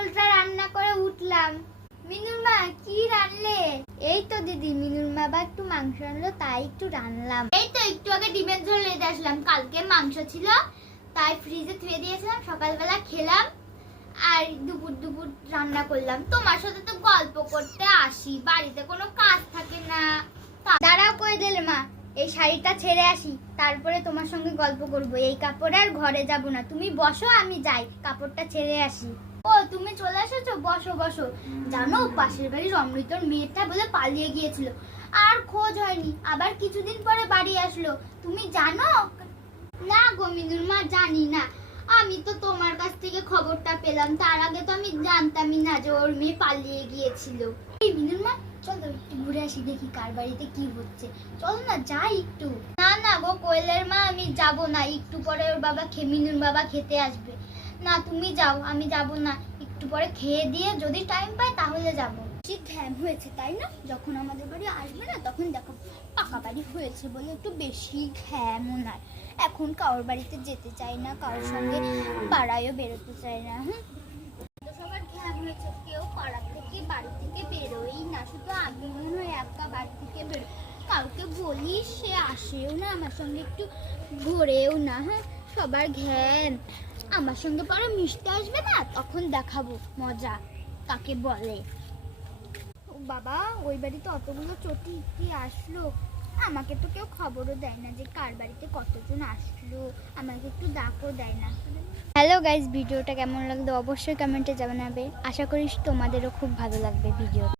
পটলটা রান্না করে উঠলাম। মিনুর মা কি রান্নলে? এই তো দিদি, মিনুর মা বা একটু মাংস আনলো, তাই একটু রান্নলাম। এই তো একটু আগে ডিমের ঝোল রেঁধে আসলাম, কালকে মাংস ছিল তাই ফ্রিজে ধুয়ে দিয়েছিলাম, সকালবেলা খেলাম। আর দুপুর রান্না করলাম। তোমার সাথে তো গল্প করতে আসি, বাড়িতে কোনো কাজ থাকে না। দাঁড়াও, কই দিলে মা, এই শাড়িটা ছেড়ে আসি, তারপরে তোমার সঙ্গে গল্প করব। এই কাপড়ে আর ঘরে যাব না, তুমি বসো, আমি যাই, কাপড়টা ছেড়ে আসি। ও তুমি চলে এসেছো, বসো বসো। জানো, পাশের বাড়ির অমৃতর মেয়েটা বলে পালিয়ে গিয়েছিল, আর খোঁজ হয়নি, আবার কিছুদিন পরে বাড়ি আসলো। তুমি জানো? না গো মিনুর মা, জানি না। আমি তো তোমার কাছ থেকে খবরটা পেলাম, তার আগে তো আমি জানতামই না যে ওর মেয়ে পালিয়ে গিয়েছিল। এই মিনুর মা, চলো একটু ঘুরে আসি, দেখি কার বাড়িতে কি হচ্ছে। চলো না, যাই একটু। না না গো কোয়েলের মা, আমি যাব না, একটু পরে ওর বাবা মিনুর বাবা খেতে আসবে। না তুমি যাও, আমি যাব না, একটু পরে খেয়ে দিয়ে যদি টাইম পাই তাহলে যাব। ঘ্যাম হয়েছে তাই না? যখন আমাদের বাড়ি আসবে না তখন দেখো, পাকা বাড়ি হয়েছে বলে একটু বেশি ঘ্যাম ওনার। এখন কারোর বাড়িতে যেতে চাই না, কারোর সঙ্গে পাড়ায়ও বেরোতে চাই না। সবার ঘ্যাম হয়েছে, কেউ পাড়া থেকে বাড়ি থেকে বেরোই না, শুধু আমি মনে হয় একা বাড়ি থেকে বেরো। কাউকে বলি, সে আসেও না আমার সঙ্গে, একটু ঘোরেও না। হ্যাঁ, সবার ঘ্যাম। আমার সঙ্গে পরে মিশতে আসবে না, তখন দেখাবো মজা কাকে বলে। বাবা, ওই বাড়িতে অতগুলো চটি কি আসলো, আমাকে তো কেউ খবরও দেয় না যে কার বাড়িতে কতজন আসলো, আমাকে একটু ডাকও দেয় না। হ্যালো গাইজ, ভিডিওটা কেমন লাগলো অবশ্যই কমেন্টে জানাবে। আশা করি তোমাদেরও খুব ভালো লাগবে ভিডিও।